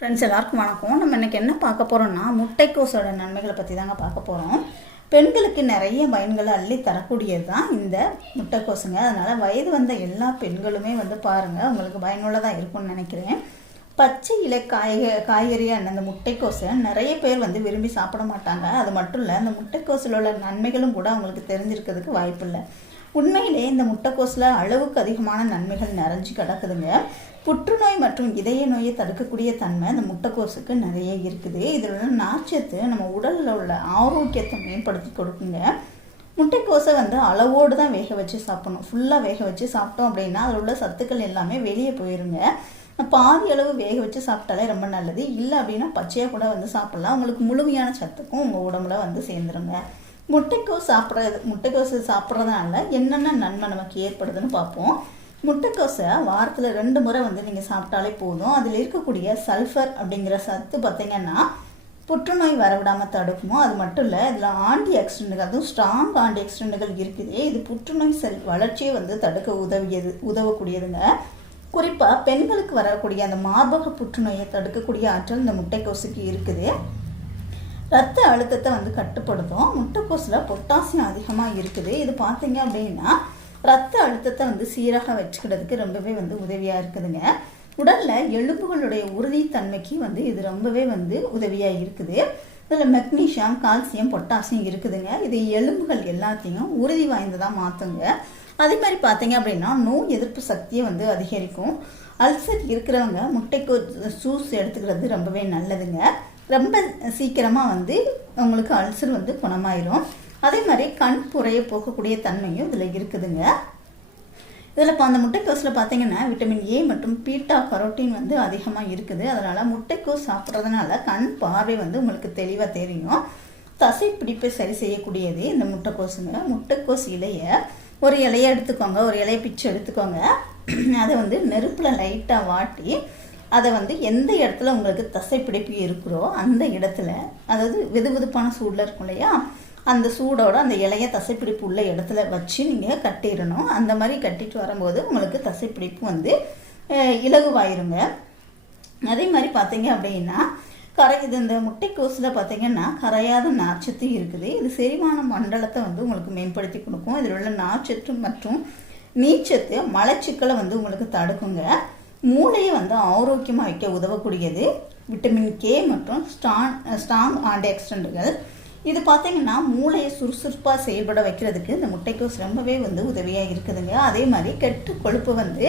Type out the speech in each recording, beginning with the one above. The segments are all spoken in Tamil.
ஃப்ரெண்ட்ஸ் எல்லாருக்கும் வணக்கம். நம்ம இன்னைக்கு என்ன பார்க்க போகிறோம்னா முட்டைக்கோஸோட நன்மைகளை பற்றி தாங்க பார்க்க போகிறோம் பெண்களுக்கு நிறைய பயன்களை அள்ளி தரக்கூடியது தான் இந்த முட்டைக்கோசுங்க அதனால் வயது வந்த எல்லா பெண்களுமே வந்து பாருங்கள் உங்களுக்கு பயனுள்ளதாக இருக்கும்னு நினைக்கிறேன். பச்சை இலை காய்க காய்கறியான அந்த முட்டைக்கோஸை நிறைய பேர் வந்து விரும்பி சாப்பிட மாட்டாங்க. அது மட்டும் இல்லை அந்த முட்டைக்கோஸில் உள்ள நன்மைகளும் கூட அவங்களுக்கு தெரிஞ்சிருக்கிறதுக்கு வாய்ப்பு இல்லை. உண்மையிலே இந்த முட்டைக்கோஸில் அளவுக்கு அதிகமான நன்மைகள் நிறைஞ்சு கிடக்குதுங்க. புற்றுநோய் மற்றும் இதய நோயை தடுக்கக்கூடிய தன்மை இந்த முட்டைக்கோஸுக்கு நிறைய இருக்குது. இதில் உள்ள நார்ச்சத்து நம்ம உடலில் உள்ள ஆரோக்கியத்தை மேம்படுத்தி கொடுக்குங்க. முட்டைக்கோஸை வந்து அளவோடு தான் வேக வச்சு சாப்பிடணும். ஃபுல்லாக வேக வச்சு சாப்பிட்டோம் அப்படின்னா அதில் உள்ள சத்துக்கள் எல்லாமே வெளியே போயிருங்க. பாதி அளவு வேக வச்சு சாப்பிட்டாலே ரொம்ப நல்லது. இல்லை அப்படின்னா பச்சையாக கூட வந்து சாப்பிட்லாம். உங்களுக்கு முழுமையான சத்துக்கும் உங்கள் உடம்புல வந்து சேர்ந்துருங்க. முட்டைக்கோஸ் சாப்பிட்றது முட்டைக்கோசு சாப்பிட்றதுனால என்னென்ன நன்மை நமக்கு ஏற்படுதுன்னு பார்ப்போம். முட்டைக்கோசை வாரத்தில் ரெண்டு முறை வந்து நீங்கள் சாப்பிட்டாலே போதும். அதில் இருக்கக்கூடிய சல்ஃபர் அப்படிங்கிற சத்து பார்த்தீங்கன்னா புற்றுநோய் வரவிடாமல் தடுக்குமோ அது மட்டும் இல்லை இதில் ஆண்டி ஆக்சிடென்ட்கள் அதுவும் ஸ்ட்ராங் ஆண்டி ஆக்சிடென்ட்கள் இருக்குது. இது புற்றுநோய் செல் வளர்ச்சியை வந்து தடுக்க உதவியது உதவக்கூடியதுங்க. குறிப்பாக பெண்களுக்கு வரக்கூடிய அந்த மார்பக புற்றுநோயை தடுக்கக்கூடிய ஆற்றல் இந்த முட்டைக்கோசுக்கு இருக்குது. ரத்த அழுத்தத்தை வந்து கட்டுப்படுத்தும். முட்டைக்கோஸில் பொட்டாசியம் அதிகமாக இருக்குது. இது பார்த்தீங்க அப்படின்னா ரத்த அழுத்தத்தை வந்து சீராக வச்சுக்கிறதுக்கு ரொம்பவே வந்து உதவியாக இருக்குதுங்க. உடலில் எலும்புகளுடைய உறுதித்தன்மைக்கு வந்து இது ரொம்பவே வந்து உதவியாக இருக்குது. இதில் மெக்னீஷியம் கால்சியம் பொட்டாசியம் இருக்குதுங்க. இது எலும்புகள் எல்லாத்தையும் உறுதி வாய்ந்ததாக மாற்றுங்க அதே மாதிரி பார்த்தீங்க அப்படின்னா நோய் எதிர்ப்பு சக்தியை வந்து அதிகரிக்கும். அல்சர் இருக்கிறவங்க முட்டைக்கோ ஜூஸ் எடுத்துக்கிறது ரொம்பவே நல்லதுங்க. ரொம்ப சீக்கிரமாக வந்து உங்களுக்கு அல்சர் வந்து குணமாயிரும். அதே மாதிரி கண் புறைய போகக்கூடிய தன்மையும் இதில் இருக்குதுங்க. இதில் இப்போ அந்த முட்டைக்கோஸில் பார்த்தீங்கன்னா விட்டமின் ஏ மற்றும் பீட்டா கரோட்டின் வந்து அதிகமாக இருக்குது. அதனால் முட்டைக்கோஸ் சாப்பிட்றதுனால கண் பார்வை வந்து உங்களுக்கு தெளிவாக தெரியும். தசை பிடிப்பை சரி செய்யக்கூடியது இந்த முட்டைக்கோஸுங்க. முட்டைக்கோஸ் இலையை ஒரு இலையை எடுத்துக்கோங்க. ஒரு இலையை பிச்சு எடுத்துக்கோங்க. அதை வந்து நெருப்பில் லைட்டாக வாட்டி அதை வந்து எந்த இடத்துல உங்களுக்கு தசை பிடிப்பு இருக்கிறோ அந்த இடத்துல அதாவது வெது வெதுப்பான சூடில் இருக்கும் இல்லையா? அந்த சூடோட அந்த இலைய தசைப்பிடிப்பு உள்ள இடத்துல வச்சு நீங்கள் கட்டிடணும். அந்த மாதிரி கட்டிட்டு வரும்போது உங்களுக்கு தசைப்பிடிப்பு வந்து இலகுவாயிருங்க. அதே மாதிரி பார்த்தீங்க அப்படின்னா கரை இது இந்த முட்டைக்கோஸில் பார்த்தீங்கன்னா கரையாத நார்ச்சத்து இருக்குது. இது செரிமான மண்டலத்தை வந்து உங்களுக்கு மேம்படுத்தி கொடுக்கும். இதில் உள்ள நார்ச்சத்து மற்றும் நீச்சத்து மலச்சிக்கலை வந்து உங்களுக்கு தடுக்குங்க. மூளையை வந்து ஆரோக்கியமாக வைக்க உதவக்கூடியது விட்டமின் கே மற்றும் ஸ்டாங் ஸ்ட்ராங் ஆன்டி ஆக்சிடென்ட்கள் இது பார்த்தீங்கன்னா மூளையை சுறுசுறுப்பாக செயல்பட வைக்கிறதுக்கு இந்த முட்டைக்கோஸ் ரொம்பவே வந்து உதவியாக இருக்குதுங்க. அதே மாதிரி கெட்டு கொழுப்பு வந்து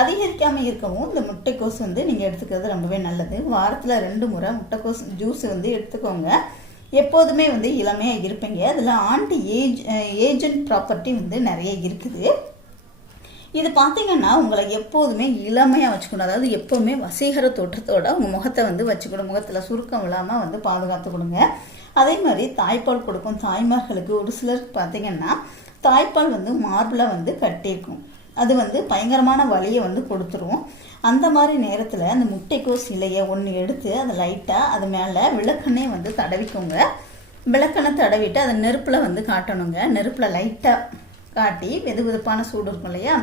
அதிகரிக்காமல் இருக்கவும் இந்த முட்டைக்கோஸ் வந்து நீங்கள் எடுத்துக்கிறது ரொம்பவே நல்லது. வாரத்தில் ரெண்டு முறை முட்டைக்கோஸ் ஜூஸ் வந்து எடுத்துக்கோங்க. எப்போதுமே வந்து இளமையாக இருப்பீங்க. அதில் ஆன்டி ஏஜ் ஏஜென்ட் ப்ராப்பர்ட்டி வந்து நிறைய இருக்குது. இது பார்த்தீங்கன்னா உங்களை எப்போதுமே இளமையாக வச்சுக்கணும். அதாவது எப்போவுமே வசீகர தோற்றத்தோட உங்கள் முகத்தை வந்து வச்சுக்கணும். முகத்தில் சுருக்கம் இல்லாமல் வந்து பாதுகாத்து கொடுங்க. அதே மாதிரி தாய்ப்பால் கொடுக்கும் தாய்மார்களுக்கு ஒரு சிலருக்கு பார்த்தீங்கன்னா தாய்ப்பால் வந்து மார்பில் வந்து கட்டியிருக்கும். அது வந்து பயங்கரமான வலியை வந்து கொடுத்துரும். அந்த மாதிரி நேரத்தில் அந்த முட்டைக்கோஸ் இலையை ஒன்று எடுத்து அதை லைட்டாக அது மேலே விளக்கெண்ணெய் வந்து தடவிக்கோங்க. விளக்கெண்ணெய் தடவிட்டு அதை நெருப்பில் வந்து காட்டணுங்க. நெருப்பில் லைட்டாக காட்டி வெது வெதுப்பான சூடு இருக்கும் இல்லையா?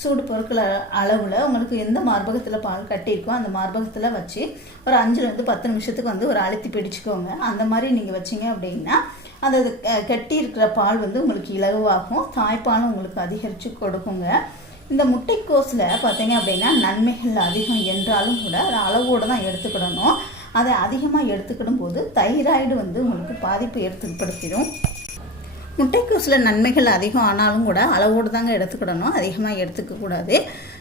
சூடு பொருட்கள் அளவில் உங்களுக்கு எந்த மார்பகத்தில் பால் கட்டியிருக்கோ அந்த மார்பகத்தில் வச்சு ஒரு அஞ்சுலேருந்து பத்து நிமிஷத்துக்கு வந்து ஒரு அழுத்தி பிடிச்சிக்கோங்க. அந்த மாதிரி நீங்கள் வச்சிங்க அப்படின்னா அந்த கட்டி இருக்கிற பால் வந்து உங்களுக்கு இலகுவாகும். தாய்ப்பாலும் உங்களுக்கு அதிகரித்து கொடுக்குங்க. இந்த முட்டைக்கோஸில் பார்த்தீங்க அப்படின்னா நன்மைகள் அதிகம் என்றாலும் கூட ஒரு அளவோடு தான் எடுத்துக்கிடணும். அதை அதிகமாக எடுத்துக்கிடும் போது தைராய்டு வந்து உங்களுக்கு பாதிப்பு ஏற்படுத்திடும். முட்டைக்கோஸில் நன்மைகள் அதிகம் ஆனாலும் கூட அளவோடு தாங்க எடுத்துக்கிடணும். அதிகமாக எடுத்துக்கக்கூடாது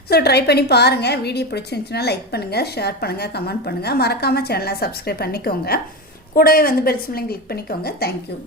ஸோ ட்ரை பண்ணி பாருங்கள் வீடியோ பிடிச்சிருந்துச்சுன்னா லைக் பண்ணுங்கள் ஷேர் பண்ணுங்கள் கமெண்ட் பண்ணுங்கள் மறக்காமல் சேனலை சப்ஸ்கிரைப் பண்ணிக்கோங்க. கூடவே வந்து பெல் சிம்லையும் கிளிக் பண்ணிக்கோங்க. Thank you